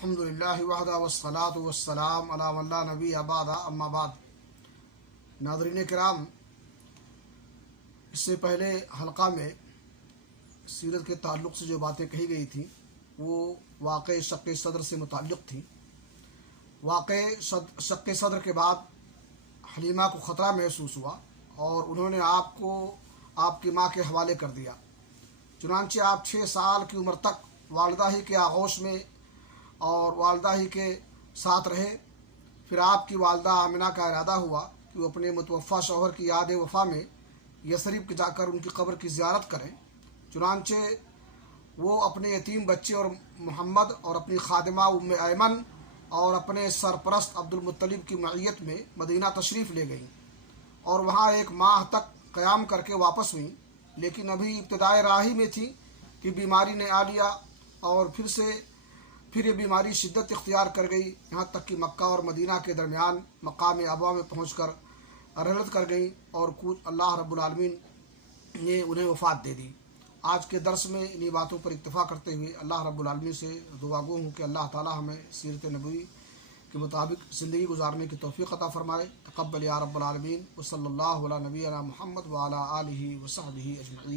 अल्हम्दुलिल्लाहि वहदा वस्सलातु वस्सलाम अला मन ला नबी अबादा अम्मा बाद। नाज़रीन किराम, इससे पहले हल्का में सीरत के ताल्लुक़ से जो बातें कही गई थी वो वाक़े शक़्क़े सदर से मुताल्लिक़ थी। वाक़े शक़्क़े सदर के बाद हलीमा को ख़तरा महसूस हुआ और उन्होंने आपको आपकी माँ के हवाले कर दिया। चुनांचे आप 6 साल की उम्र तक वालदा ही के आगोश में और वालदा ही के साथ रहे। फिर आपकी वालदा आमिना का इरादा हुआ कि वो अपने मुतवफ़ा शौहर की याद वफ़ा में यसरिब जाकर उनकी कब्र की ज़ियारत करें। चुनांचे वो अपने यतीम बच्चे और मोहम्मद और अपनी खादिमा उम्मे ऐमन और अपने सरपरस्त अब्दुल मुत्तलिब की मईयत में मदीना तशरीफ़ ले गई और वहाँ 1 माह तक क़याम करके वापस हुई। लेकिन अभी इब्तिदाए राही में थी कि बीमारी ने आ लिया और फिर ये बीमारी शिद्दत इख्तियार कर गई, यहाँ तक कि मक्का और मदीना के दरमियान मकाम अबवा में पहुँचकर रहलत कर गई और कुछ अल्लाह रब्बुल आलमीन ने उन्हें वफ़ात दे दी। आज के दर्स में इन्हीं बातों पर इत्तिफ़ा करते हुए अल्लाह रब्बुल आलमीन से दुआ गो हूँ कि अल्लाह ताला हमें सीरत नबवी के मुताबिक ज़िंदगी गुजारने की तौफ़ीक़ अता फ़रमाए। तक़ब्बल या रब्बुल आलमीन। व सल्लल्लाहु अला नबीना मुहम्मद व अला आलिहि व सहबिहि अजमईन।